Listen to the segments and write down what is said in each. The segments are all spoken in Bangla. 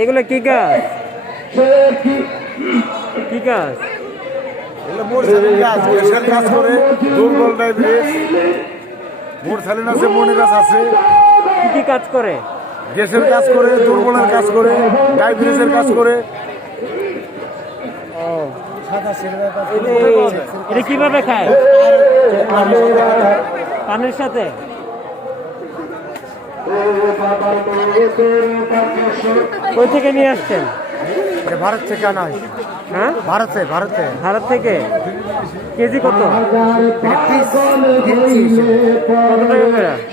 এগুলো কি গাছ? কি গাছ? গাছ কাজ করে দুর্বল ডায়াবেটিস মোর সালিন আছে মনিরাজ আছে। কি কি কাজ করে? গ্যাসের কাজ করে দুর্বলের কাজ করে ডায়াবেটিসের কাজ করে। এটা কীভাবে খায়? পানির সাথে? কই থেকে নিয়ে আসছেন? ভারত থেকে আনা হ্যাঁ। ভারতে ভারতে। ভারত থেকে? কেজি কত? কত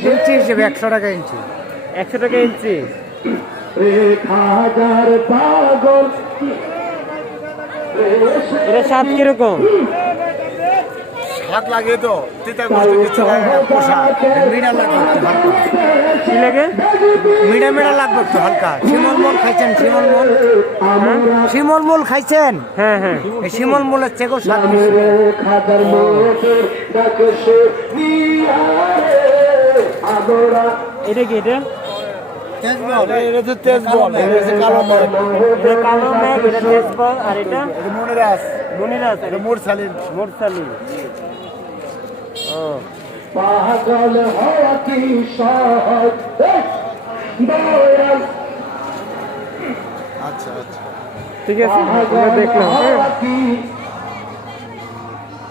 ইঞ্চি হিসেবে একশো টাকা ইঞ্চি। একশো টাকা ইঞ্চি। এটা স্বাদ কীরকম? হাত লাগে তো তিতা বস্তু কিছু লাগে না, পোষা মিডা লাগবে একটু কি লাগে? মিডা মিডা লাগবে একটু হালকা। শিমল মল খাইছেন শিমল মল? শিমল মল খাইছেন? হ্যাঁ হ্যাঁ। এই শিমল মলের চেকেও স্বাদ। এটা কি এটা? এটা তো তেজ বল। এটা হচ্ছে কালো মল এটা কালো মেঘ এটা তেজপাল আর এটা? মনিরাজ। মনিরাজ। এটা মোর সালিন মোরসালি ও পাগল হওয়া কি সহজ আচ্ছা আচ্ছা। ঠিক আছে দেখলাম হ্যাঁ।